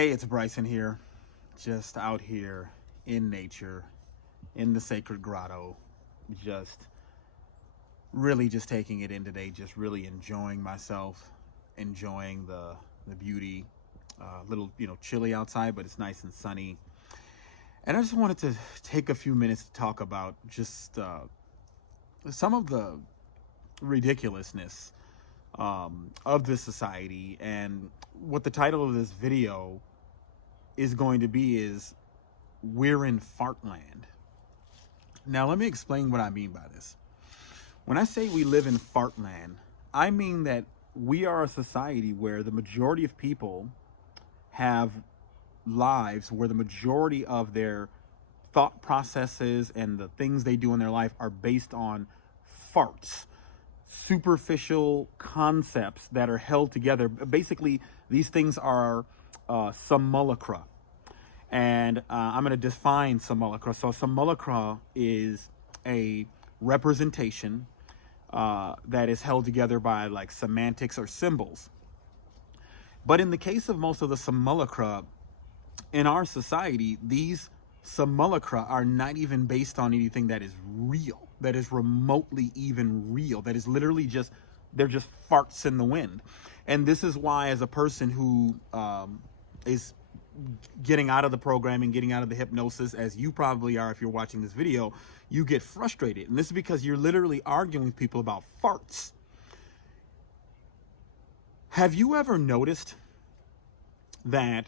Hey, it's Bryson here, just out here in nature, in the sacred grotto, just really just taking it in today, just really enjoying myself, enjoying the beauty. A little, chilly outside, but it's nice and sunny. And I just wanted to take a few minutes to talk about just some of the ridiculousness of this society. And what the title of this video is going to be is "We're in Fartland." Now, let me explain what I mean by this. When I say we live in Fartland, I mean that we are a society where the majority of people have lives where the majority of their thought processes and the things they do in their life are based on farts, superficial concepts that are held together. Basically, these things are simulacra. And I'm going to define simulacra. So simulacra is a representation that is held together by like semantics or symbols. But in the case of most of the simulacra in our society, these simulacra are not even based on anything that is real, that is remotely even real, that is literally just, they're just farts in the wind. And this is why, as a person who is getting out of the programming, getting out of the hypnosis, as you probably are if you're watching this video, you get frustrated. And this is because you're literally arguing with people about farts. Have you ever noticed that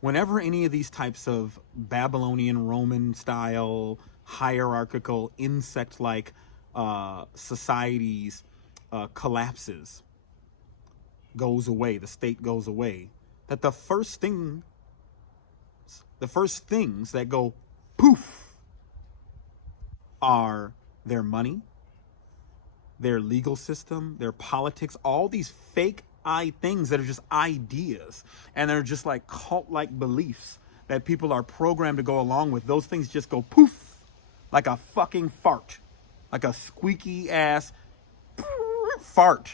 whenever any of these types of Babylonian, Roman style, hierarchical, insect-like societies collapses, goes away, the state goes away, that the first things that go poof are their money, their legal system, their politics, all these fake things that are just ideas, and they're just like cult-like beliefs that people are programmed to go along with. Those things just go poof like a fucking fart, like a squeaky ass fart,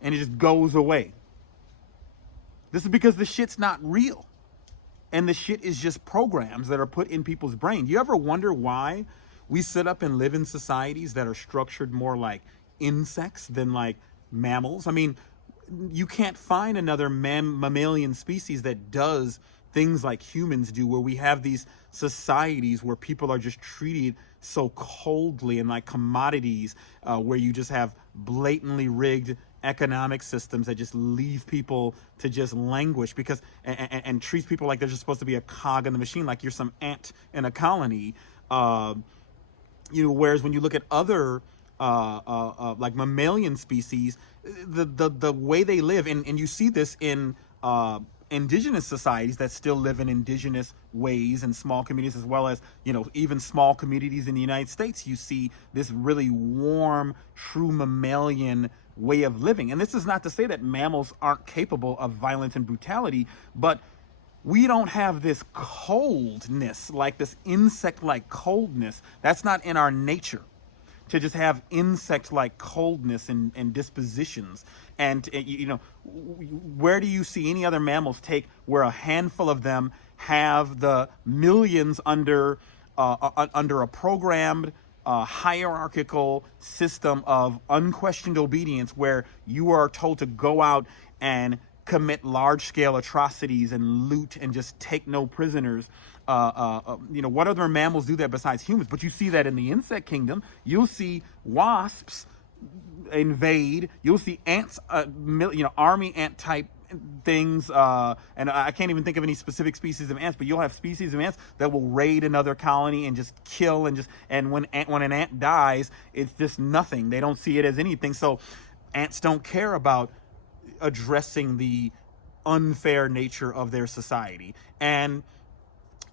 and it just goes away. This is because the shit's not real, and the shit is just programs that are put in people's brain. You ever wonder why we sit up and live in societies that are structured more like insects than like mammals? I mean, you can't find another mammalian species that does things like humans do, where we have these societies where people are just treated so coldly and like commodities, where you just have blatantly rigged economic systems that just leave people to just languish because and treats people like they're just supposed to be a cog in the machine, like you're some ant in a colony. Whereas when you look at other like mammalian species, the way they live, and you see this in indigenous societies that still live in indigenous ways and small communities, as well as, even small communities in the United States, you see this really warm, true mammalian way of living. And this is not to say that mammals aren't capable of violence and brutality, but we don't have this coldness, like this insect-like coldness. That's not in our nature, to just have insect-like coldness and dispositions. And, where do you see any other mammals take where a handful of them have the millions under a programmed hierarchical system of unquestioned obedience, where you are told to go out and commit large-scale atrocities and loot and just take no prisoners? What other mammals do that besides humans? But you see that in the insect kingdom. You'll see wasps invade. You'll see ants, army ant type things. And I can't even think of any specific species of ants, but you'll have species of ants that will raid another colony and just kill and when an ant dies, it's just nothing. They don't see it as anything. So ants don't care about addressing the unfair nature of their society. And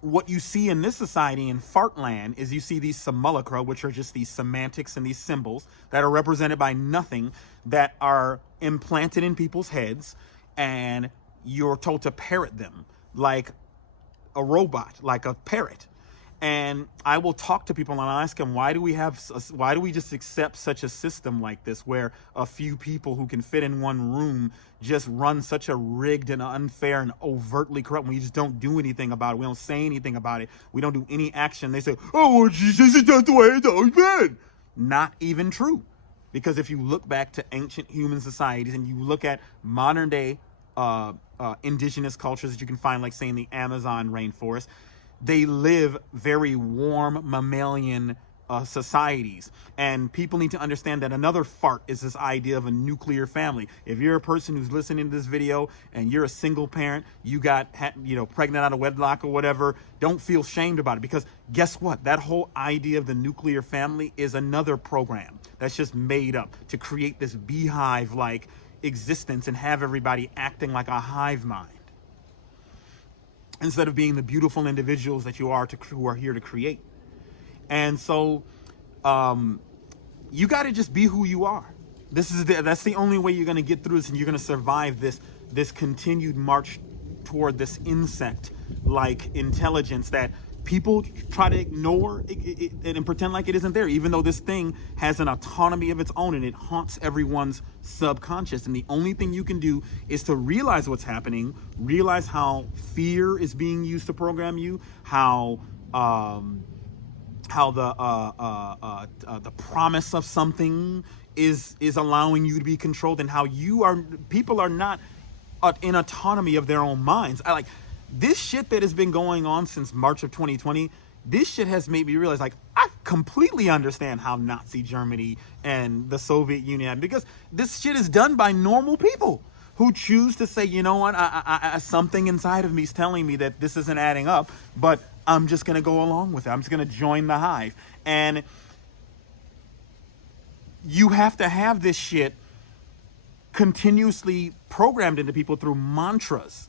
what you see in this society in Fartland is you see these simulacra, which are just these semantics and these symbols that are represented by nothing, that are implanted in people's heads, and you're told to parrot them like a robot, like a parrot. And I will talk to people and I'll ask them, why do we just accept such a system like this, where a few people who can fit in one room just run such a rigged and unfair and overtly corrupt? We just don't do anything about it. We don't say anything about it. We don't do any action. They say, oh, well, Jesus, is that the way it's always been? Not even true. Because if you look back to ancient human societies and you look at modern day indigenous cultures that you can find, like, say, in the Amazon rainforest, they live very warm mammalian societies. And people need to understand that another fart is this idea of a nuclear family. If you're a person who's listening to this video and you're a single parent, you got, pregnant out of wedlock or whatever, don't feel shamed about it, because guess what? That whole idea of the nuclear family is another program that's just made up to create this beehive-like existence and have everybody acting like a hive mind, instead of being the beautiful individuals that you are who are here to create. And so you got to just be who you are. That's the only way you're going to get through this, and you're going to survive this continued march toward this insect-like intelligence that people try to ignore and pretend like it isn't there, even though this thing has an autonomy of its own and it haunts everyone's subconscious. And the only thing you can do is to realize what's happening, realize how fear is being used to program you, how the promise of something is allowing you to be controlled, and how people are not in autonomy of their own minds. This shit that has been going on since March of 2020, this shit has made me realize, like, I completely understand how Nazi Germany and the Soviet Union, because this shit is done by normal people who choose to say, you know what, I something inside of me is telling me that this isn't adding up, but I'm just going to go along with it. I'm just going to join the hive. And you have to have this shit continuously programmed into people through mantras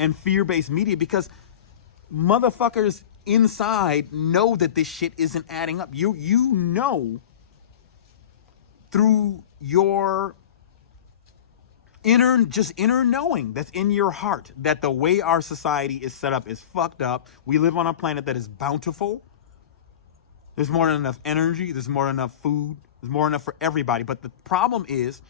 and fear-based media, because motherfuckers inside know that this shit isn't adding up. You know through your inner knowing that's in your heart that the way our society is set up is fucked up. We live on a planet that is bountiful. There's more than enough energy. There's more than enough food. There's more than enough for everybody. But the problem is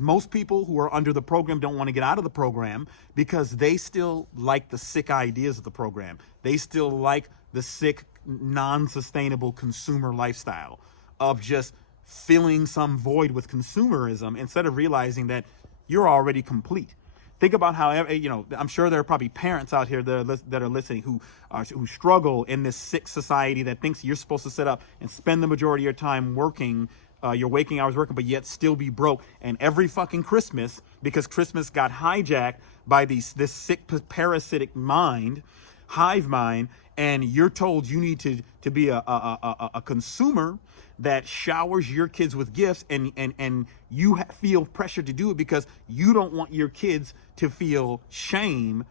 most people who are under the program don't want to get out of the program, because they still like the sick ideas of the program. They still like the sick, non-sustainable consumer lifestyle of just filling some void with consumerism, instead of realizing that you're already complete. Think about how, I'm sure there are probably parents out here that are listening who struggle in this sick society that thinks you're supposed to sit up and spend the majority of your time working, your waking hours working, but yet still be broke. And every fucking Christmas, because Christmas got hijacked by this sick parasitic mind, hive mind, and you're told you need to be a consumer that showers your kids with gifts, and you feel pressure to do it because you don't want your kids to feel shame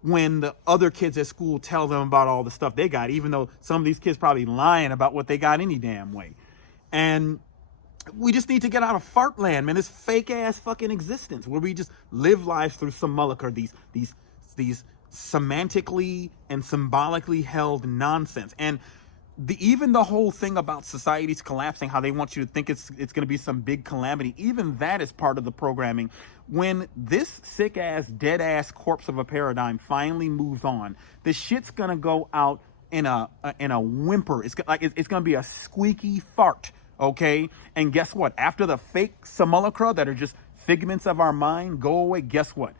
when the other kids at school tell them about all the stuff they got, even though some of these kids probably lying about what they got any damn way. And we just need to get out of Fartland, man, this fake ass fucking existence where we just live lives through symbolic, or these semantically and symbolically held nonsense. And even the whole thing about societies collapsing, how they want you to think it's going to be some big calamity, even that is part of the programming. When this sick ass, dead ass corpse of a paradigm finally moves on, the shit's going to go out in a whimper. It's going to be a squeaky fart, okay? And guess what? After the fake simulacra that are just figments of our mind go away, guess what?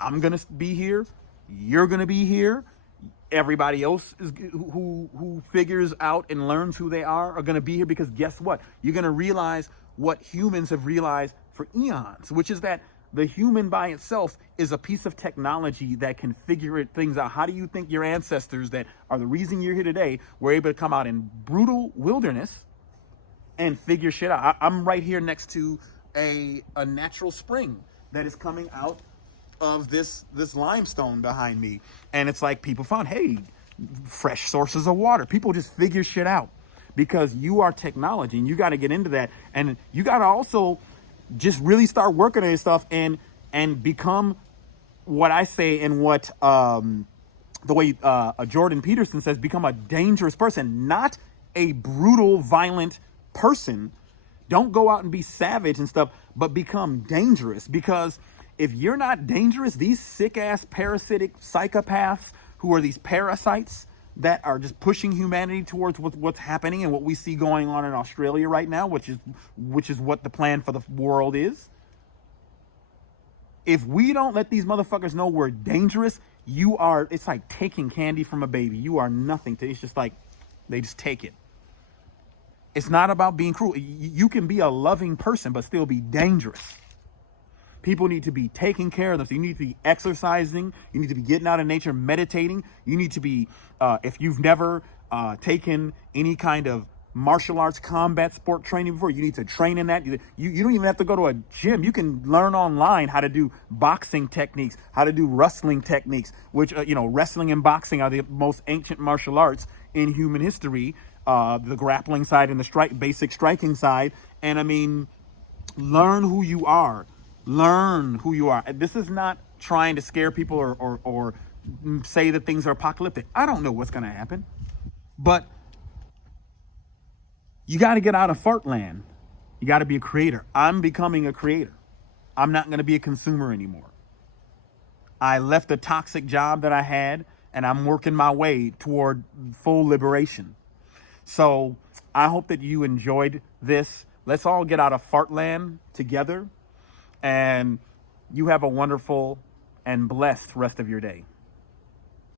I'm going to be here. You're going to be here. Everybody else who figures out and learns who they are going to be here, because guess what? You're going to realize what humans have realized for eons, which is that the human by itself is a piece of technology that can figure things out. How do you think your ancestors that are the reason you're here today were able to come out in brutal wilderness and figure shit out? I'm right here next to a natural spring that is coming out of this limestone behind me, and it's like people found, hey, fresh sources of water. People just figure shit out because you are technology, and you got to get into that, and you got to also just really start working on this stuff and become what I say, and what the way Jordan Peterson says, become a dangerous person, not a brutal, violent person. Don't go out and be savage and stuff, but become dangerous. Because if you're not dangerous, these sick-ass parasitic psychopaths who are these parasites that are just pushing humanity towards what's happening and what we see going on in Australia right now, which is what the plan for the world is. If we don't let these motherfuckers know we're dangerous, it's like taking candy from a baby. You are nothing to, it's just like, they just take it. It's not about being cruel. You can be a loving person, but still be dangerous. People need to be taking care of them. So you need to be exercising. You need to be getting out in nature, meditating. You need to be, if you've never taken any kind of martial arts combat sport training before, you need to train in that. You don't even have to go to a gym. You can learn online how to do boxing techniques, how to do wrestling techniques, which, wrestling and boxing are the most ancient martial arts in human history. The grappling side and the basic striking side. And I mean, learn who you are. Learn who you are. This is not trying to scare people or say that things are apocalyptic. I don't know what's going to happen. But you got to get out of Fartland. You got to be a creator. I'm becoming a creator. I'm not going to be a consumer anymore. I left a toxic job that I had, and I'm working my way toward full liberation. So I hope that you enjoyed this. Let's all get out of Fartland together, and you have a wonderful and blessed rest of your day.